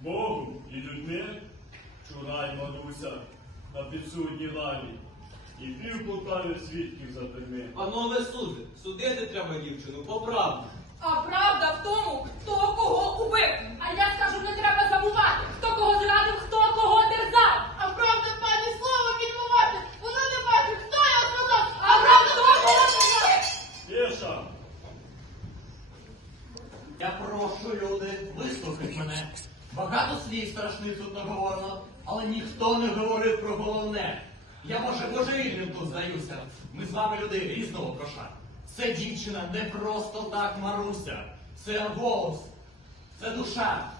Богу і людьми, чурай Маруся на підсудній лаві, і пів Полтави свідків затерми. Панове суди, судити треба дівчину по правді. А правда в тому, хто кого убив. А я скажу, не треба забувати, хто кого зрадив, хто кого терзав. А правда, пані, слово відмовати! Вона не бачить, хто я сказав! А правда, хто кого терзав. Тиша! Я прошу, люди, вислухайте мене. Багато слів страшних тут наговорено, але ніхто не говорив про головне. Я може божевільним тут здаюся. Ми з вами люди різного проша. Це дівчина не просто так Маруся. Це голос, це душа.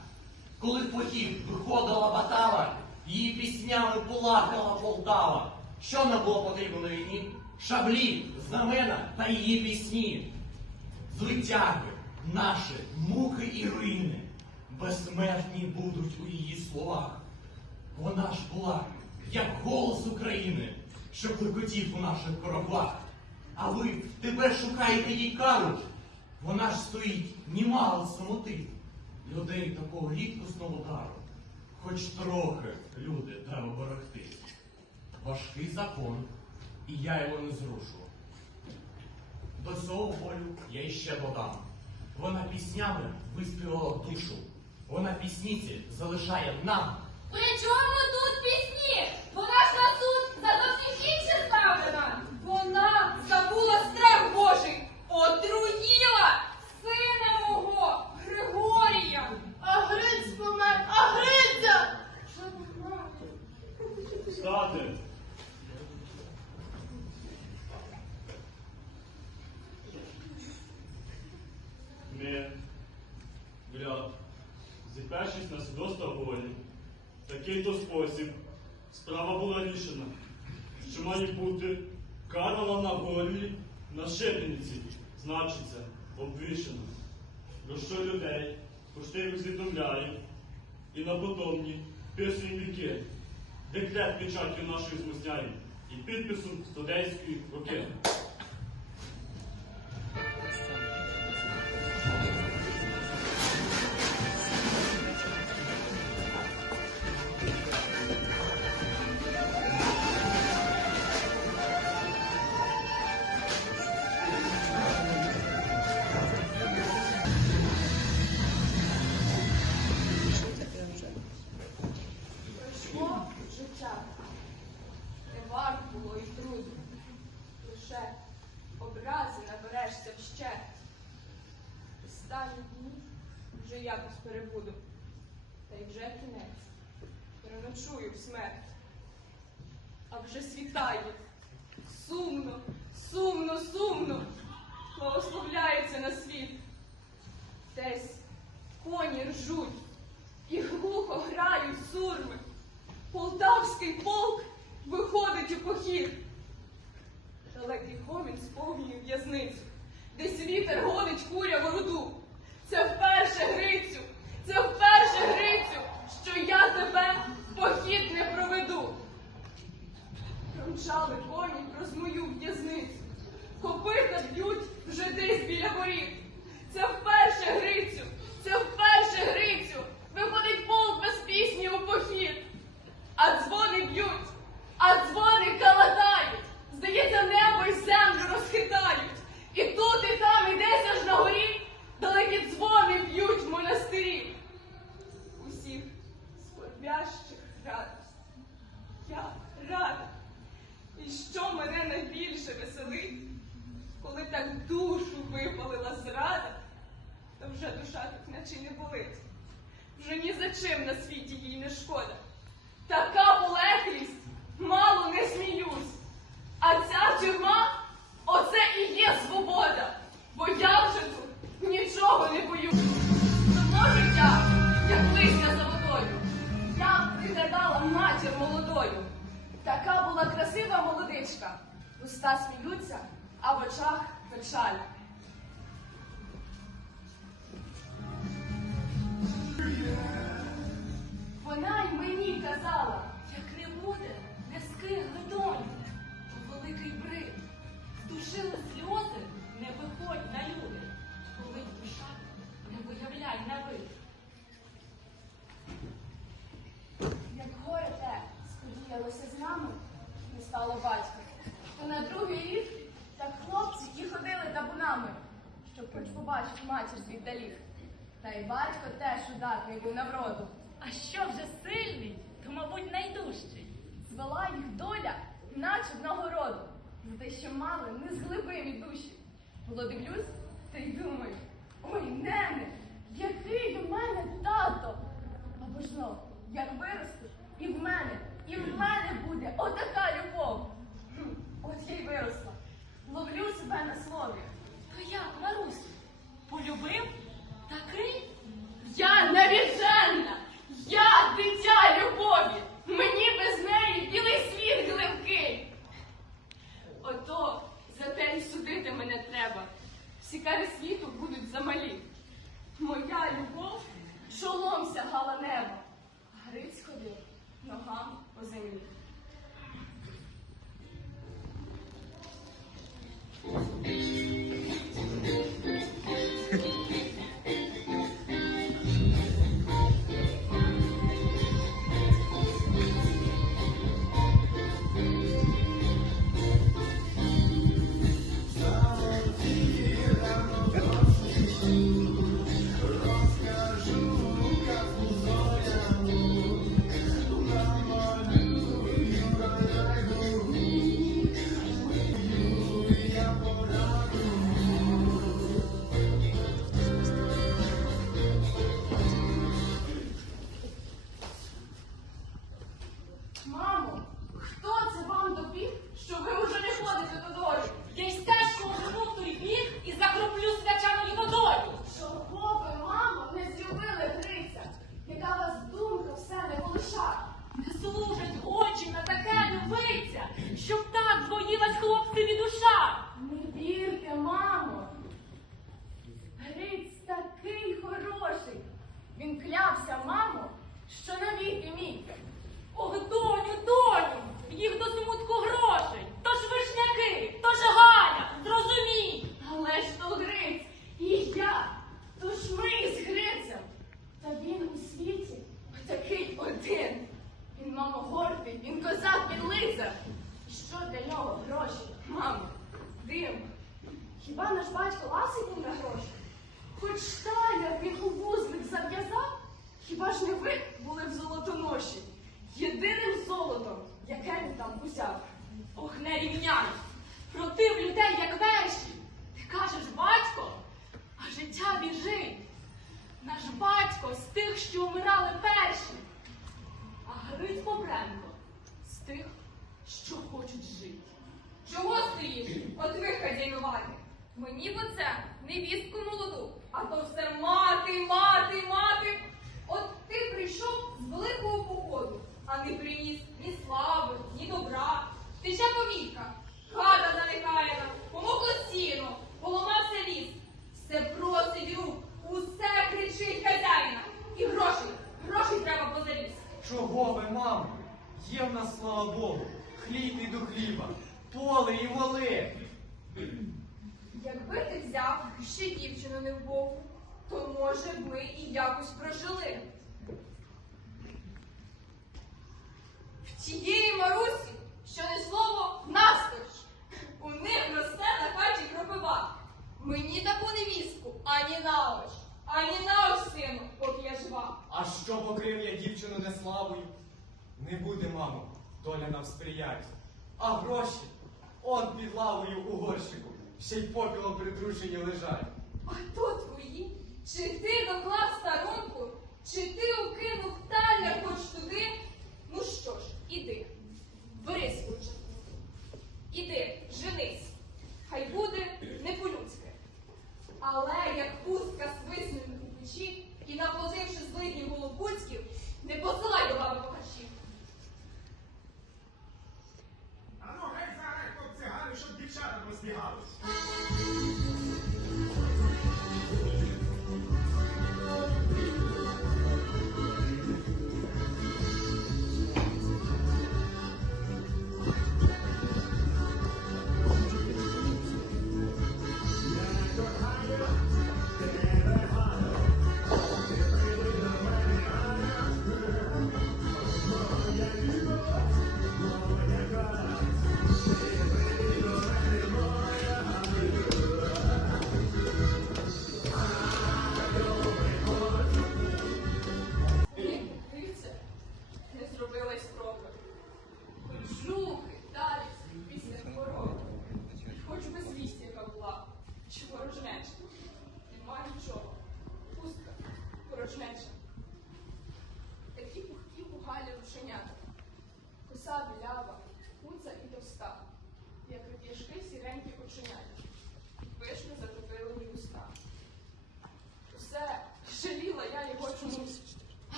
Коли в похід виходила Батава, її піснями плакала Полтава. Що нам було потрібно на війні? Шаблі, знамена та її пісні. Звитяги, наші муки і руїни, безсмертні будуть у її словах. Вона ж була, як голос України, що клекотів у наших кораблах. А ви тепер шукаєте їй кару. Вона ж стоїть німало самоти. Людей такого рідкісного дару. Хоч трохи, люди, треба берегти. Важкий закон, і я його не зрушу. До цього болю я іще додам. Вона піснями виспівала душу. Вона пісніці залишає нам. При тут пісні? Вона ж на суд за зовсім інше ставлена. Вона забула страх Божий, отруїла сина мого Григорія. А Гриць помер! А Гриця! Стати! Ми, гряд, зіпершись на свідоцтва волі, такий то спосіб справа була рішена, що має бути карала на горлі, на шибениці, значиться, обвішена. Про що людей поштивих звідомляють і на потомні писують віки, декрет печаттю нашої змусняє і підписом студентської роки. Вже якось перебуду. Та й вже кінець. Переночую в смерть. А вже світає. Сумно, сумно, сумно. Благословляється на світ. Десь коні ржуть і глухо грають сурми. Полтавський полк виходить у похід. Далекий гомін сповнює в'язницю, десь вітер гонить куря роду. Це вперше Грицю, це вперше Грицю, що я тебе в похід не проведу. Промчали коні проз мою в'язницю. Копита б'ють вже десь біля воріт. Це вперше Грицю, це вперше Грицю. Виходить полк без пісні у похід. А дзвони б'ють, а дзвони калатають. Здається, небо й землю розхитають. І тут, і там, і десь аж на горі далекі дзвони б'ють в монастирі. Усіх скорбящих радость. Я рада. І що мене найбільше веселить, коли так душу випалила зрада, то вже душа так наче не болить. Вже ні за чим на світі їй не шкода. Така полеглість, мало не сміюсь. А ця тюрма, оце і є свобода. Бо я вже тут нічого не боюсь. Давно життя, як листя за водою. Я виглядала матір молодою. Така була красива молодичка. Уста сміються, а в очах печаль. Вона й мені казала, як не буде, не скигли долі, то великий брид. Душили сльози, не виходь на люди. Й батько теж удатний був на вроду. А що вже сильний, то, мабуть, найдужчий. Звела їх доля, наче одного роду, за те, що мали незглибимі душі. Було дивлюсь, та й думаю, ой, нене, любиться, щоб так двоїлась хлопцеві душа. Не вірте, мамо. Гриць такий хороший. Він клявся, мамо, що навіки мій. Ох, доню, доню, їх до смутку грошей, то ж вишняки, то ж Галя, зрозумій. Але ж то Гриць і я, то ж ми з Грицем. Та він у світі такий один. Він, мамо, гордий, він козак, він лицар. І що для нього гроші, мамо? Дим. Хіба наш батько ласий був на гроші? Хоч таляр він у вузлик зав'язав, хіба ж не ви були в золотоноші? Єдиним золотом, яке він там узяв. Ох, не рівняй, против людей, як верші. Ти кажеш, батько, а життя біжить. Наш батько з тих, що вмирали перші, а Гриць Бобренко з тих, що хочуть жити. Чого стоїш? От ви хазяйнувати. Мені б оце невістку молоду, а то все мати, мати, мати. От ти прийшов з великого походу, а не приніс ні слави, ні добра. Ти ще повіка, хата занехаяна, помокло сіно, поламався ліс. Все просить рук, усе кричить хазяїна. І грошей, грошей треба позаріз. Чого ви, мамо? Є в нас, слава Богу, хліб і до хліба, поле і воли. Якби ти взяв ще дівчину не вбогу, то може ми і якось прожили. В тієї Марусі, що не слово настиж, у них росте на хаті кропива. Мені таку невістку ані на оч, ані на оч, сину, поки я жива. А що покрив я дівчину неславою? Не буде, мамо, доля нам сприяє. А гроші он під лавою у горщику, ще й попілом притрушені лежать. А то твої? Чи ти доклав старонку, чи ти укинув таля хоч туди? Ну що ж, іди, бери свою Іди, женись. Хай буде не по-людськи. Але як пустка свиснуть у печі і наплативши злиднів голобуцьків, не посилай до баби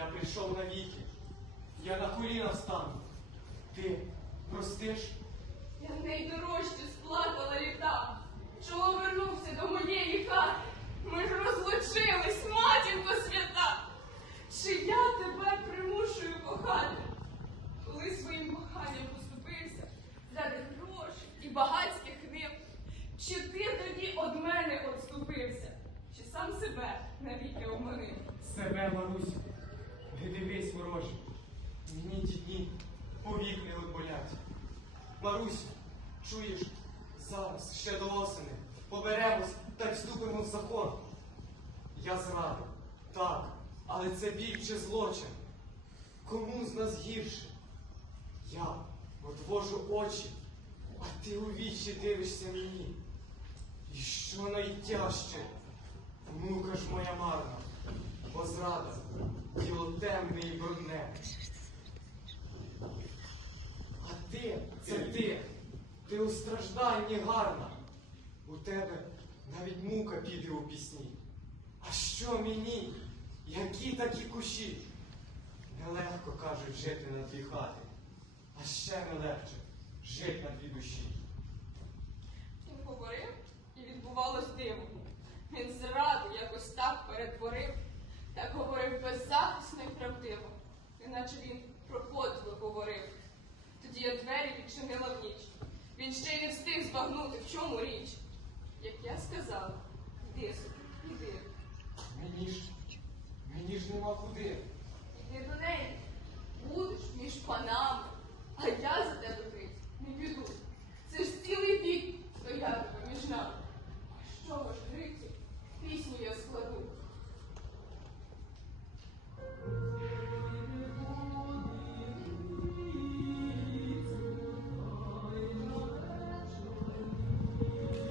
Я прийшов навіки, я на коліна встану. Ти простиш? Я найдорожче сплакала літа. Чого вернувся до моєї хати? Ми ж розлучились, матінко свята. Чи я тебе примушую кохати? Коли своїм коханням поступився заради грошей і багатських ним, чи ти тоді од мене відступився, чи сам себе навіки обманив? Себе, Марусь. Марусю, чуєш, зараз ще до осени поберемось та вступимо в закон. Я зрадив, так, але це біль чи злочин. Кому з нас гірше? Я отвожу очі, а ти у вічі дивишся мені. І що найтяжче? Мука ж моя марна, бо зрада, діло темне і брудне. А ти, це ти, ти у стражданні гарна. У тебе навіть мука піде у пісні. А що мені? Які такі кущі? Нелегко кажуть жити на дві хати, а ще нелегше жити на дві душі. Він говорив і відбувалось диво. Він зраду якось так перетворив, так говорив беззахисно і правдиво, неначе він про подвиг говорив. Тоді я двері відчинила в ніч. Він ще й не встиг збагнути, в чому річ. Як я сказала, йди собі, іди. Мені ж, мені ж нема куди. Іди до неї. Будеш між панами, а я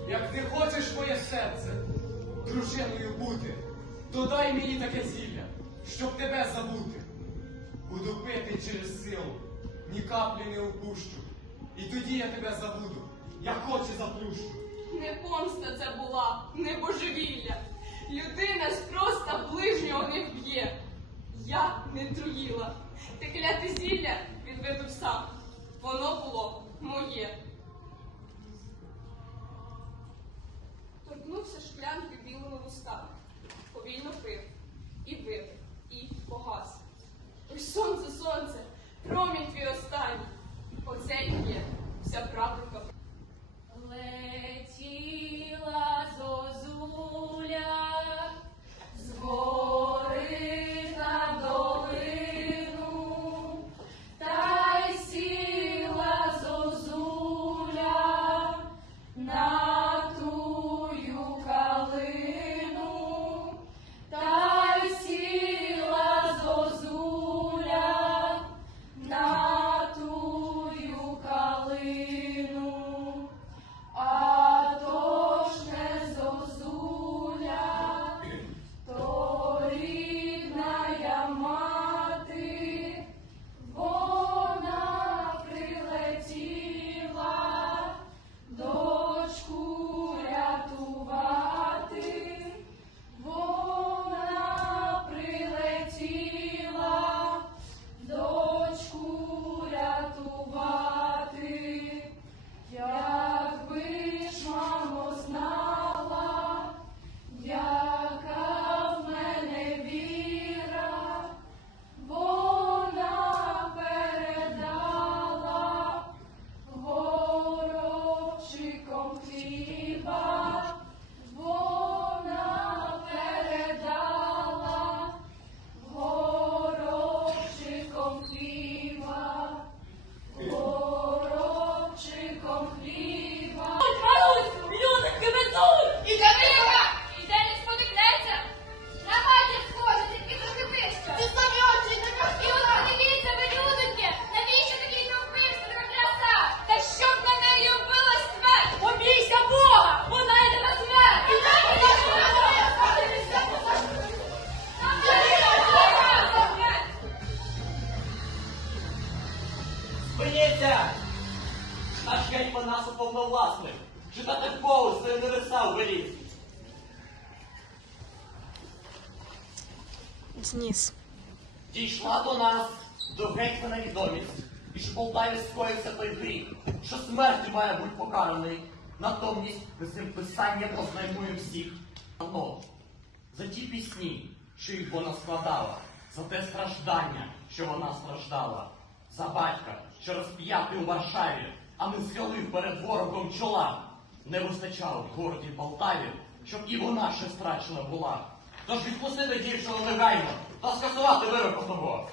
Як ти хочеш моє серце дружиною бути, то дай мені таке зілля, щоб тебе забути. Буду пити через силу, ні каплі не опущу. І тоді я тебе забуду, як очі заплющу. Не помста це була, не божевілля. Людина ж просто ближнього не вб'є. Я не труїла. Те кляте зілля випив сам. Воно Денис. Дійшла до нас до гетьмана відомість, і що Полтаві скоївся той гріх, що смертю має бути покараний. Натомість ми цим писанням ознайомуємо всіх. Ано, за ті пісні, що їх вона складала, за те страждання, що вона страждала, за батька, що розп'ятий у Варшаві, а не схилив перед ворогом чола. Не вистачало в городі Полтаві, щоб і вона ще страчена була. Тож відпустити дівчину негайно та скасувати вирок одного.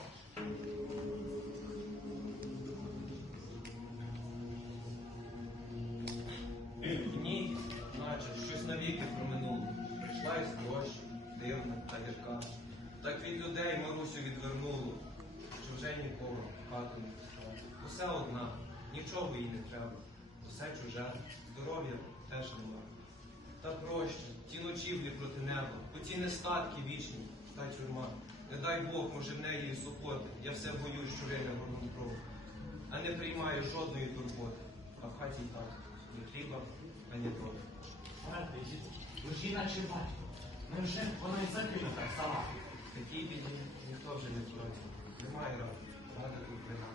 Ні, наче щось навіки проминуло. Прийшла із дощ, дивна та гірка. Так від людей Марусю відвернуло, що вже нікого в хату не пускала. Усе одна, нічого їй не треба. Усе чуже, здоров'я теж нема. Та проще, ті ночівлі проти неба, оті нестатки вічні, та тюрма. Не дай Бог, може в неї і суботи. Я все боюсь, що виля горну кров. А не приймаю жодної турботи. А в хаті й так, ні хліба, ані доли. Брате, ви ж іначе батько. Невже вона і загине так сама? Такій біді ніхто вже не проти. Немає ради, рада тут вина.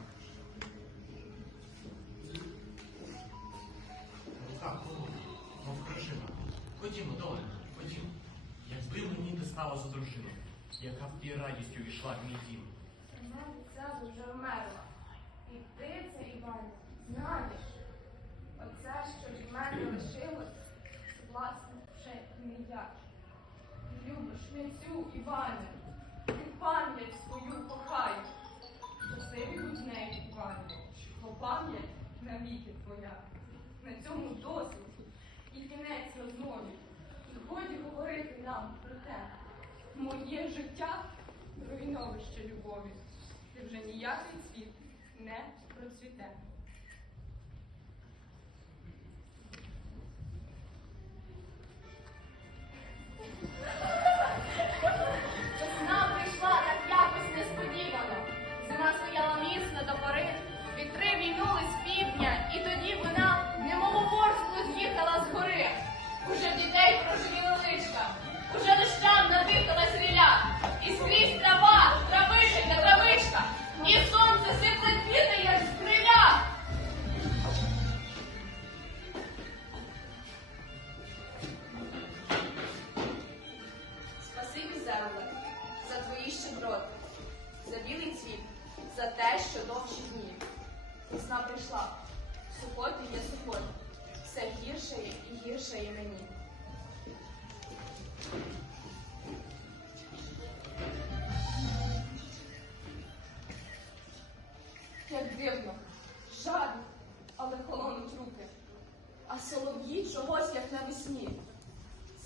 Ходімо, доле, ходімо. Якби мені не стало за дружину, яка б і радістю йшла в мій дім. Мене ця вже вмерла. І ти це, Іване, знаєш. Оце, що від мене лишилось, власне, вже не я. Любиш не цю, Іване, нам про те. Моє життя руйновище любові. І вже ніякий світ не процвіте. Твої за білий цвіт, за те, що довші дні. Весна прийшла, суботи є суботи, все гірше і гірше і мені. Як дивно, жадно, але холонуть руки. А солов'ї чогось, як навесні.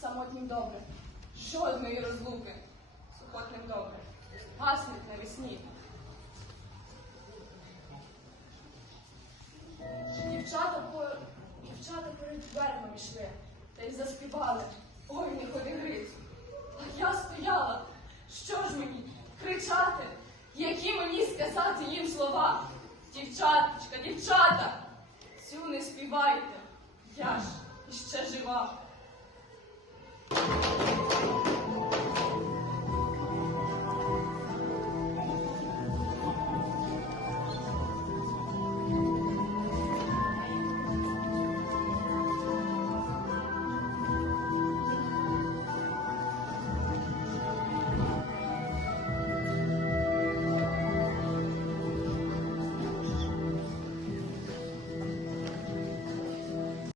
Самотнім добре, жодної розлуки. Сухотним добре, гаснуть навесні. Дівчата, по... Дівчата перед дверми йшли та й заспівали.